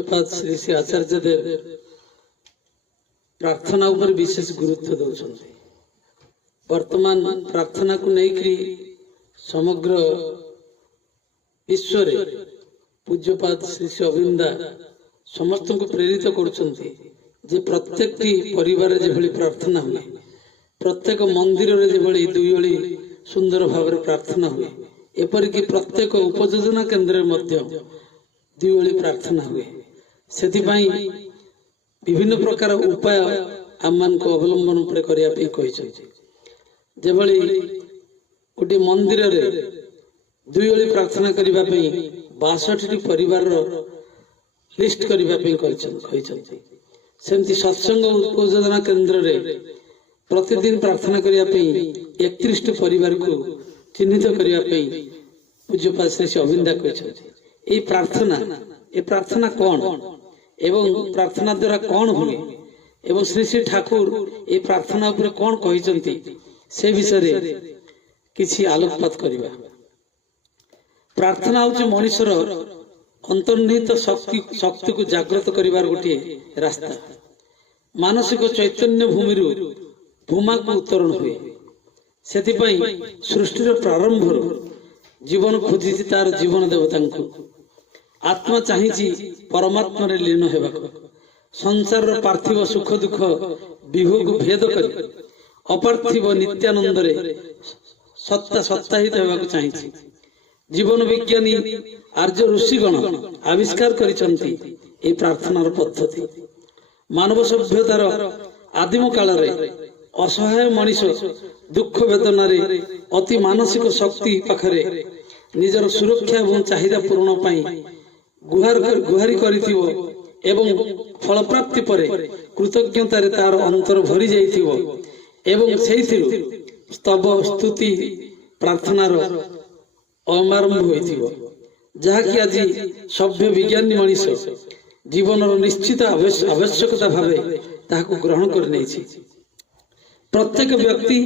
पूज्यपाद श्री श्री आचार्य देव प्रार्थना उपर विशेष गुरुत्व दौरान वर्तमान प्रार्थना को लेकर समग्र विश्व पूज्यपाद श्री श्री अविंदा समस्त को प्रेरित कर प्रत्येक परिवार जो प्रार्थना हुए प्रत्येक मंदिर में जो दुई सुंदर भाव प्रार्थना हुए एपरिक प्रत्येक उपयोजना केन्द्र दुई प्रार्थना हुए से विभिन्न प्रकार उपाय आम मान को अवलंबन करने गोटे मंदिर दुई प्रार्थना करने 62 परिवार लिस्ट करने सेमती सत्संग उपयोजना केन्द्र रे प्रतिदिन प्रार्थना करने 31 परिवार को चिन्हित करने पूज्यपाद श्री श्री अविंदा कहते प्रार्थना कौन एवं प्रार्थना द्वारा कौन हुए एवं श्री श्री ठाकुर ये प्रार्थना उपर कौन कहते से विषय किसी आलोकपात करवा। प्रार्थना हूँ मनुष्यर अंतर्निहित शक्ति को जागृत करिवार गोटे रास्ता। मानसिक चैतन्य भूमि भूमा को उत्तरण हुए से सृष्टिर प्रारंभ जीवन खोजी तार जीवन देवता को आत्मा चाहिए परमात्मा रे लीन होगा संसार पार्थिव सुख दुख विभोग भेद कर अपार्थिव नित्यानंद रे सत्ता सत्ताहित होगा चाहिए। जीवन विज्ञानी आर्य ऋषिगण आविष्कार करिसंती ए प्रार्थनार पद्धति। मानव सभ्यतार आदिम काल रे असहाय मनीष दुख वेदना रे अति मानसिक शक्ति पाखरे निजर सुरक्षा एवं चाहिदा पूर्ण पाई गुहारी करिथिबो एवं फल प्राप्ति परे कृतज्ञतार तार अंतर भरी जाइथिबो एवं सेहिथिरु स्तव स्तुति प्रार्थनार अमारंभ होइथिबो जहाँकि आज सभ्य विज्ञानी मनीष जीवन निश्चित आवश्यकता भावे ताहाको ग्रहण कर प्रत्येक व्यक्ति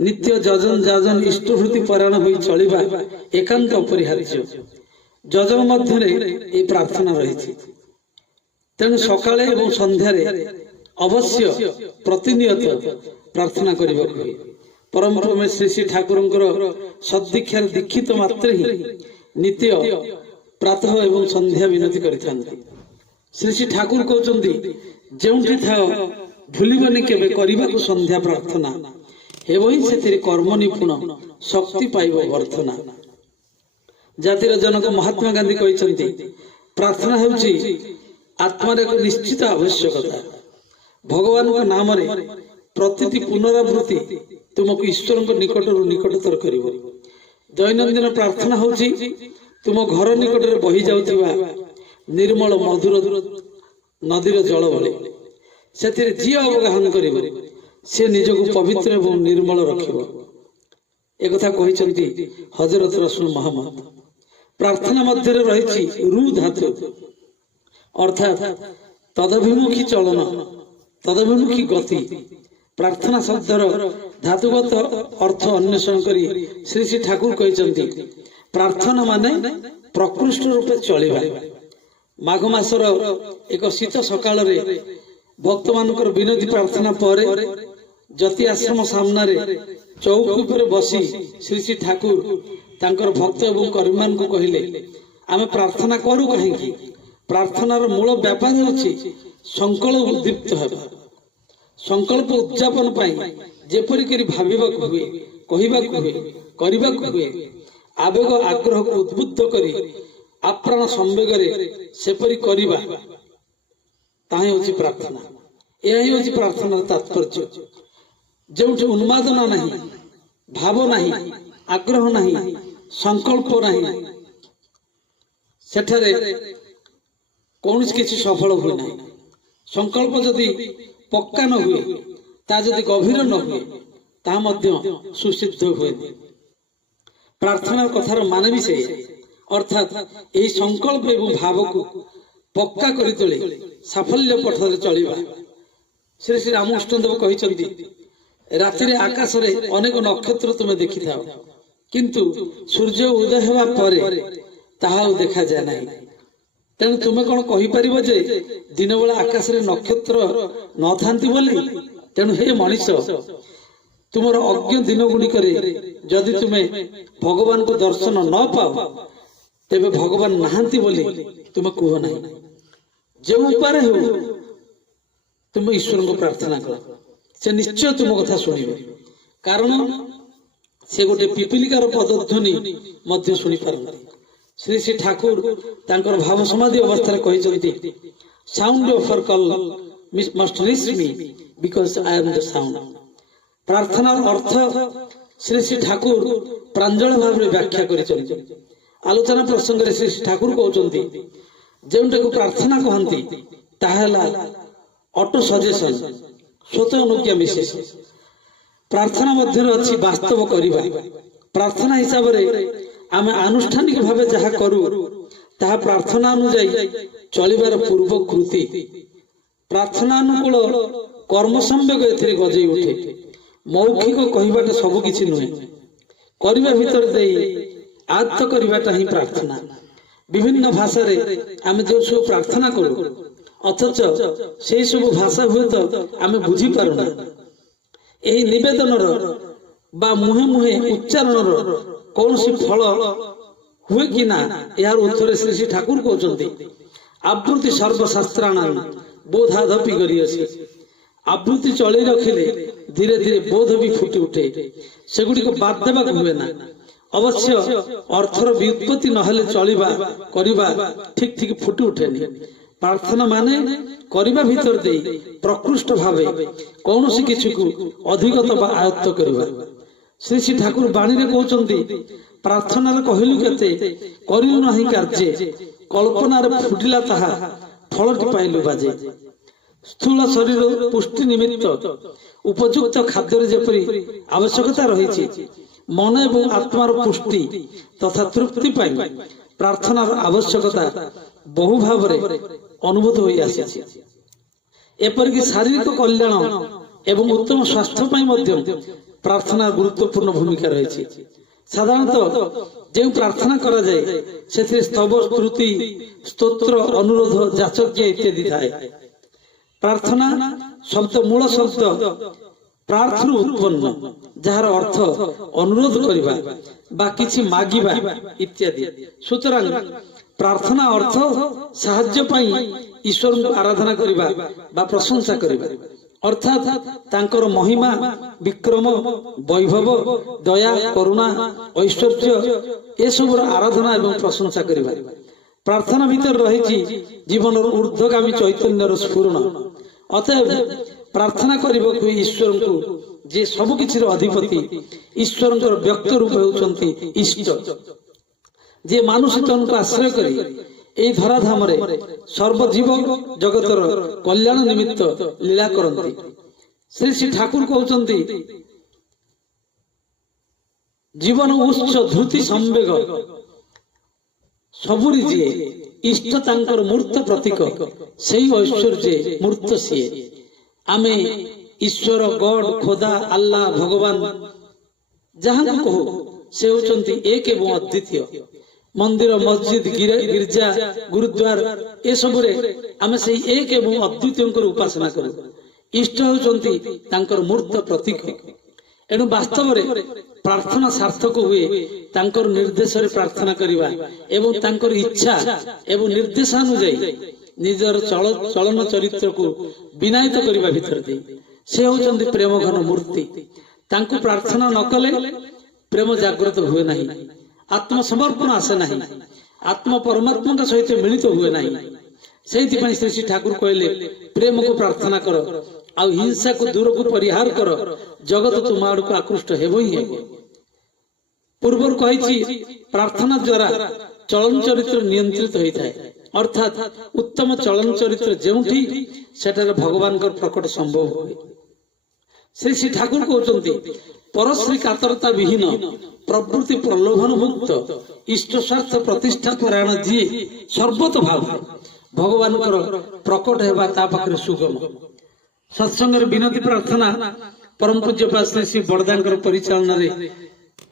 नित्य जजन जाजन इष्टभूति परायण होई चलिबा एकांत अपरिहार्य। जजन मध्य प्रार्थना रही तेणु सकाळे एवं संध्यारे अवश्य प्रतिनियत प्रार्थना करबा हुए। परम ब्रह्म श्री श्री ठाकुरंकर सदीक्षार दीक्षित मात्र ही नित्य प्रातः एवं संध्या विनती करिथांती। श्री श्री ठाकुर कहउचंदी जेउठी थाओ भूलिबनी केबे करिबाकु संध्या प्रार्थना हेबई सेथिरे कर्म निपुण शक्ति पाइबो वर्धना। जातिर जनक महात्मा गांधी कहते प्रार्थना हेउची आत्मार एक निश्चित आवश्यकता। भगवान का नाम रे प्रतिति पुनरावृत्ति तुमको ईश्वर निकटर निकटतर करिवो। दैनंदिन प्रार्थना होची तुम घर निकटरे बही जाउथिबा निर्मल मधुर नदीर जल भले सेथिरे जी अवगाहन करिवो से निजको पवित्र एवं निर्मल रखिवो। एक कथा कहिसंती हजरत रसूल मोहम्मद। प्रार्थना मध्य रही रु धातु अर्थात तदभिमुखी चलन तदभिमुखी गति। प्रार्थना शब्दर धातुगत अर्थ अन्वेषण करी श्री श्री ठाकुर कहते प्रार्थना माने प्रकृष्ट रूपे चलिबा। माघ मासर एक शीत सकाळ रे भक्त मानकर विनती प्रार्थना पर जति आश्रम सामने चौकी पर बसी श्री श्री ठाकुर तांकर भक्त एवं कर्मी मान को कहले आमे प्रार्थना करू कहीं। प्रार्थनार मूल व्यापार होछि संकल्प उद्दीप्त हेबा। संकल्प उद्यापन पाई जेपरि करी भाबिबाक हुए कहिबाक हुए करिबाक हुए आवेग आग्रह को उद्बुद्ध करी आप्राण संवेगरे सेपरि करिबा ताही होछि प्रार्थना। यही होछि प्रार्थनार तात्पर्य। जेउठी उन्मादना नहीं भाव नहीं आग्रह नहीं संकल्प नहीं सेठारे कौन किसी सफल हुए नहीं। संकल्प जदि पक्का न हुए ता जदि गभीर न हुए ता मध्य सुसिद्ध हुए। प्रार्थना कथार मान भी से अर्थात यही संकल्प एवं भाव को पक्का करी तोले साफल्य पथरे चलिबा। श्री श्री रामकृष्णदेव कहते राति आकाश रे अनेक नक्षत्र तुम देखि थाओ किंतु सूर्य उदय हेबा परे ताहा देखा जाए नहीं। तेणु तुम कौन कहीपर जे दिन बेला आकाश रे नक्षत्र न थांती बोली। तेणु हे मनीष तुमर अज्ञ दिन गुड़िक जदि तुम्हें भगवान को दर्शन न पाओ तेबे भगवान नहांती बोली तुम कह ना। जो उपाय हो तुम ईश्वर को प्रार्थना कर, से निश्चय तुम कथा शुणिबे। कारण से गोटे पिपीलिकार पदध्वनि मध्य शुणी पारंती। श्री श्री ठाकुर तांकर भाव समाधि अवस्था कहते sound of her call must reach me because I am the sound. प्रार्थना अर्थ श्री श्री ठाकुर प्रांजल भाव में व्याख्या कर आलोचना प्रसंग श्री श्री ठाकुर कहते जो प्रार्थना कहती ताहला ऑटो सजेशन स्वतः अनुज्ञा विशेष। प्रार्थना मध्य अच्छी वास्तव करवा। प्रार्थना हिसाब रे आमे आनुष्ठानिक भावे जहा करू ताहा प्रार्थना अनुଯାयी चलिबार पूर्व कृति। प्रार्थना अनुकूल कर्म संवेग एथिरे गजई उठे। मौखिक कहबाटा सब किछि नुहे, करबा भीतर देई आत्त करबाटा ही प्रार्थना। विभिन्न भाषा रे आमे जो सब प्रार्थना करू अथच से सब भाषा हुए तो आमे बुझी पारुना। एही निवेदनर बा मुहे मुहे उच्चारणर कौन सी फल हुए कि ना यार उत्तर श्री श्री ठाकुर कहते आवृत्ति सर्वशास्त्राणाम बोधादपि गरियसी। आवृत्ति चले रखिले धीरे धीरे बोध भी फुटी उठे, सेगुड़ी को बाद देवा हुए ना। अवश्य अर्थर व्युत्पत्ति नहेले चलिबा करिबा ठीक ठीक फुटी उठेनी। प्रार्थना माने करिबा भीतर दे प्रकृष्ट भावे कौन सी किछि को अधिगत बा आयत्त करिबा। श्री श्री ठाकुर बाणी रे कहउचंती प्रार्थना रे कहिलु केते करिलु नाही कार्य कल्पना रे फुटिला ताहा फलटी पाइलु बाजे। स्थूल शरीर पुष्टि निमित्त उपयुक्त खाद्य जेपरी आवश्यकता रही मन एवं आत्मार पुष्टि तथा तृप्ति पाई प्रार्थनार आवश्यकता बहु भाव अनुभूत हो आसी। एपरिक शारीरिक कल्याण एवं उत्तम स्वास्थ्य प्रार्थना गुरुत्वपूर्ण भूमिका रही। साधारणतः जो प्रार्थना करा जाए से स्तव स्तुति स्तोत्र अनुरोध जाचक्य इत्यादि थाए। प्रार्थना शब्द मूल शब्द प्रार्थना उत्पन्न जार अर्थ अनुरोध करिबा बा किछि मागिबा इत्यादि। सुतरां प्रार्थना अर्थ साहाय्य पाई ईश्वर को आराधना करिबा बा प्रशंसा करिबा अर्थात तांकर महिमा विक्रम वैभव दया करुणा ऐश्वर्य ए सब आराधना एवं प्रशंसा करिबा। प्रार्थना भीतर रही जीवन ऊर्ध्वगामी चैतन्यर स्फुरण। अतएव प्रार्थना करने को ईश्वर को जे सब किछि अधिपति ईश्वर व्यक्त रूप होउचंती इष्ट जे मानुष तन को आश्रय करी एई धराधाम रे सर्वजीव जगतर कल्याण निमित्त लीला करंती। श्री श्री ठाकुर कहउचंती जीवन उच्च धृति संवेग सबुरी जे इष्ट तांकर मूर्त प्रतीक सेई ऐश्वर्य मूर्त सिए। आमे ईश्वर गॉड खोदा अल्लाह भगवान जहां कहो से होचंती एक एवं अद्वितीय। मंदिर मस्जिद गिरजा गुरुद्वार ए सब रे आमे सेई एक एवं अद्वितीय को उपासना करू। इष्ट होचंती तांकर मूर्त प्रतीक। एनु वास्तव रे प्रार्थना सार्थक हुए तांकर निर्देश रे प्रार्थना करिवा एवं तांकर इच्छा एवं निर्देशानुसार निजर चलन चरित्र को विनायित करिवा भीतर दे से होचंती प्रेम घन मूर्ति। तांको प्रार्थना न कले प्रेम जागृत हुए नहीं, आत्मसमर्पण आसे नहीं, आत्मा परमात्मा का सहित मिलित हुए नहीं। सेहिति पई श्री श्री ठाकुर कहले प्रेम को प्रार्थना करो आ हिंसा को दूर को परिहार करो जगत तुम आड़ को आकृष्ट हेबो ही हेबो। पूर्वर कहिछि प्रार्थना द्वारा चलन चरित्र नियंत्रित होता है अर्थात उत्तम चलन चरित्र जेउठी सेटारे भगवान कर प्रकट संभव होय। श्री श्री ठाकुर कहउचंती परश्री कातरता विहीन प्रवृत्ति प्रलोभन मुक्त इष्ट स्वार्थ प्रतिष्ठा परायण जी सर्वत भाव भगवान कर प्रकट हेबा ता पाखरे सुगम। सत्संगर विनती प्रार्थना परम पूज्य श्री श्री बड़दांकर परिचालन रे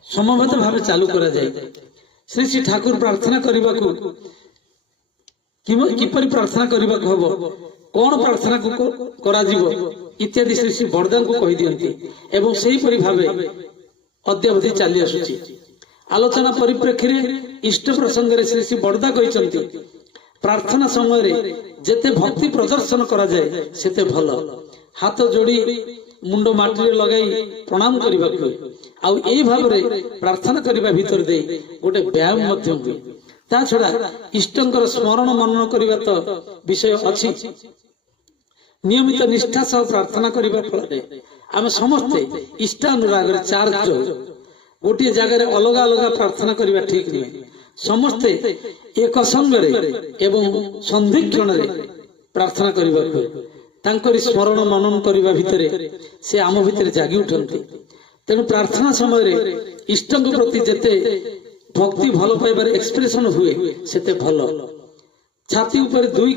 समवेत भाव चालू करा जाए। श्री श्री ठाकुर प्रार्थना करने को किपरि प्रार्थना करबाक हबो कोन प्रार्थना को कराजिबो इत्यादि श्री श्री बड़दा को कहि दियंती एवं सेही परि भाबे अद्यावधि चली आसुची। आलोचना परिप्रेक्षी रे इष्ट प्रसंग रे श्री श्री बड़दा कहिसंती प्रार्थना समय रे जेते भक्ति प्रदर्शन करा जाए सेते भलो। हाथ जोड़ी मुंड माटी रे लगाई प्रणाम करबा को आ एई भाव रे प्रार्थना करबा भीतर दे गोटे व्यायाम मध्य हुए। ता छड़ा इष्टंकर स्मरण मनन करबा तो विषय अछि। नियमित निष्ठा सह प्रार्थना करबा फल आम समस्ते इष्टानुराग रे चार्ज गोटे जगह अलग अलग प्रार्थना करबा ठीक नहीं। समस्ते एक संग रे एवं संधिक्षण रे प्रार्थना करबा को तांकरी स्मरण मनन करबा भितरे से आम भितरे जागी उठंती। तेणु प्रार्थना समय रे इष्टंक प्रति जेते भक्ति भल पाइबार एक्सप्रेशन हुए सेते भल। छाती ऊपर दुई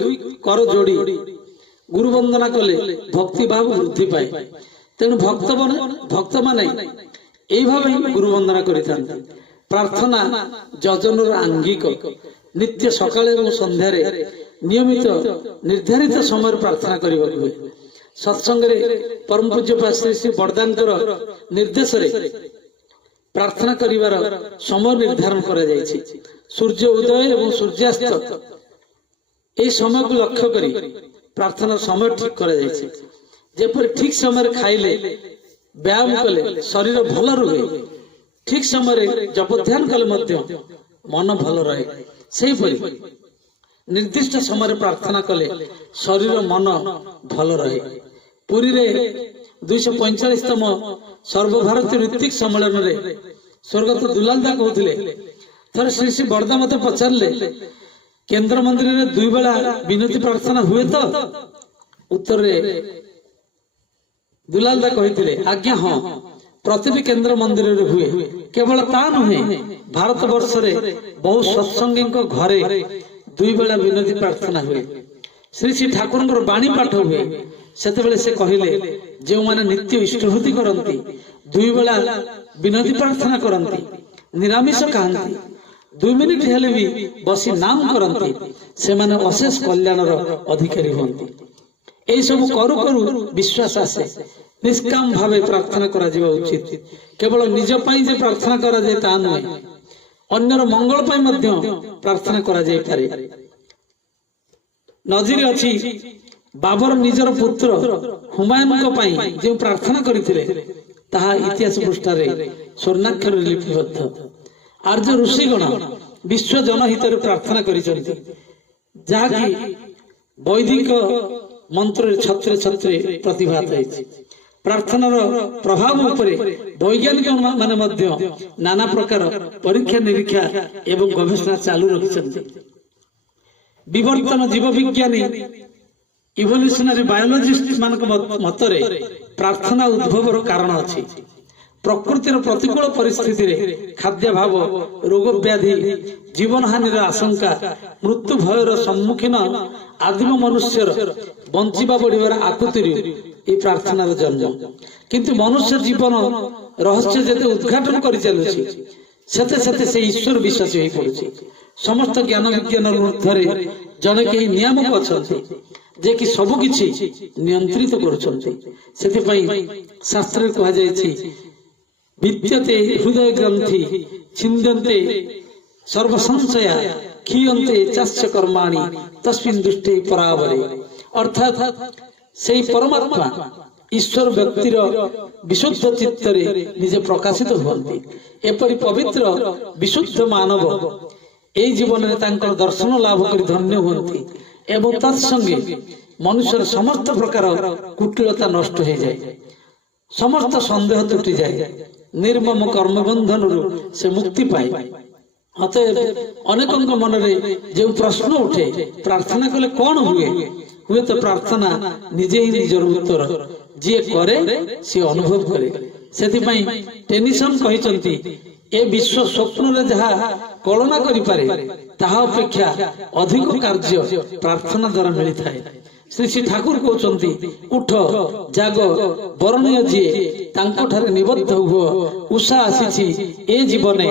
कर जोड़ी गुरु वंदना कले भक्ति भाव वृद्धि पाए। तेणु भक्त माने एई भावे गुरु वंदना करिथांती। प्रार्थना जजनर आंगिक नित्य सकाळ एवं संध्या रे नियमित निर्धारित समय प्रार्थना करबा हुए। सत्संग रे परम पूज्य श्री श्री बड़दांकर निर्देश रे प्रार्थना करिवार समय निर्धारण करा जायछि। सूर्य उदय एवं सूर्यास्त ए समय को लक्ष्य करी प्रार्थना समय ठीक करा जायछि। जेपर ठीक समय खाइले व्यायाम कले शरीर भल रहे, ठीक समय जप ध्यान कले मध्य मन भल रहे। सेही परि निर्दिष्ट समय प्रार्थना कले शरीर मन भल रहे। पुरी रे 245तम सर्वभारतीय ऋतिक सम्मेलन रे स्वर्गत दुलालदा कहते थर श्री श्री बड़दा मत पचारे केंद्र मंदिर रे 2 बेला विनती प्रार्थना हुए तो उत्तर रे दुलालदा कहते आज्ञा हाँ प्रति केंद्र मंदिर रे हुए। केवल ता नुहे भारत वर्ष रे बहु सत्संगी घरे 2 बेला विनती प्रार्थना हुए। श्री श्री ठाकुर बाणी पाठ हुए। सेतेबेले से कहिले जो माने नित्य इष्टभूति करंती 2 बेला विनती प्रार्थना करंती निरामिष खांती 2 मिनिट हेले भी बसी नाम करंती से माने अशेष कल्याणर अधिकारी होंती। एई सब करू करू विश्वास आसे निष्काम भावे प्रार्थना करा जिवा उचित। केवल निज पई जे प्रार्थना करा जाय ता नय, अन्यर मंगल पई मध्य प्रार्थना करा जाय पारे। नजीर अछि बाबर निजर पुत्र हुमायून पई जे प्रार्थना करिथिले ताहा इतिहास पृष्ठारे स्वर्णाक्षर लिपिबद्ध। आर्य ऋषिगण विश्व जनहित प्रार्थना करिसंती जाकी वैदिक मंत्र छत्रे छत्रे प्रतिभात है। प्रार्थनार प्रभाव उपरे वैज्ञानिक माने मध्य नाना प्रकार परीक्षा निरीक्षा एवं गवेषणा चालू रखिसंती। विवर्तन जीव विज्ञानी इवोल्यूशनरी बायोलॉजिस्ट मानक मतरे प्रार्थना उद्भवर कारण अछि। प्रकृतिर प्रतिकूल परिस्थिति रे खाद्य भाव रोग व्याधि जीवन हानिर आशंका मृत्यु भयर सम्मुखीन आदिम मनुष्यर बंचिबा बढ़िबार आकुति ए प्रार्थनार जन्म। किंतु मनुष्य जीवन रहस्य जेते उद्घाटन करि चलुछि सेते सेते से ईश्वर विश्वास होई पड़ुछि। समस्त ज्ञान विज्ञान ऊर्ध्वरे जने के नियामक अछंती जे कि सब किछि नियंत्रित करूछंती। सेते पई शास्त्र रे कहा जायछि विद्यते हृदय ग्रंथि छिन्दन्ते सर्व संशया खीयन्ते चास्य कर्माणि तस्मिन् दुष्टे परावरे। अर्थात सेई परमात्मा ईश्वर व्यक्तिर विशुद्ध चित्तरे निजे प्रकाशित हुअन्ति। एपरि पवित्र विशुद्ध मानव एई जीवन रे तांकर दर्शन लाभ करि धन्य हुअन्ति एवं तत्संगे मनुष्यर समस्त प्रकार कुटिलता नष्ट हो जाए, समस्त संदेह तुटी जाए, निर्मम कर्म बंधन से मुक्ति पाए। अतएव अनेकों मन रे जो प्रश्न उठे प्रार्थना कले कौन हुए तो प्रार्थना निजे ही निजर उत्तर जी करे सी अनुभव करे। सेथिपाई टेनिसन कहिसंती ए विश्व स्वप्न रे जहा कल्पना करि पारे ताहा अपेक्षा अधिक कार्य प्रार्थना द्वारा मिली थाए। ଶ୍ରୀ ଶ୍ରୀ ଠାକୁର କହୁଛନ୍ତି ଉଠ ଜାଗ ବରଣୀୟ ଯିଏ ତାଙ୍କଠାରେ ନିବଦ୍ଧ ହୁଅ ଉଷା ଆସିଛି ଏ ଜୀବନେ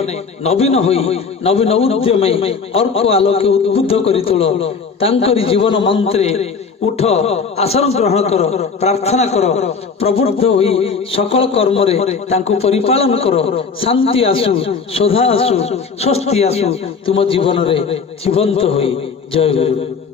ନବୀନ ହୋଇ ନବୀନ ଉଦ୍ୟମେ ଅର୍କ ଆଲୋକେ ଉଦ୍ବୁଦ୍ଧ କରି ତୋଳ ତାଙ୍କରି ଜୀବନ ମନ୍ତ୍ରେ ଉଠ ଆସନ ଗ୍ରହଣ କର ପ୍ରାର୍ଥନା କର ପ୍ରବୁଦ୍ଧ ହୋଇ ସକଳ କର୍ମରେ ତାଙ୍କୁ ପରିପାଳନ କର ଶାନ୍ତି ଆସୁ ଶୋଧା ଆସୁ ସ୍ୱସ୍ତି ଆସୁ ତୁମ ଜୀବନରେ ଜୀବନ୍ତ ହୋଇ ଜୟ ଗୁରୁ।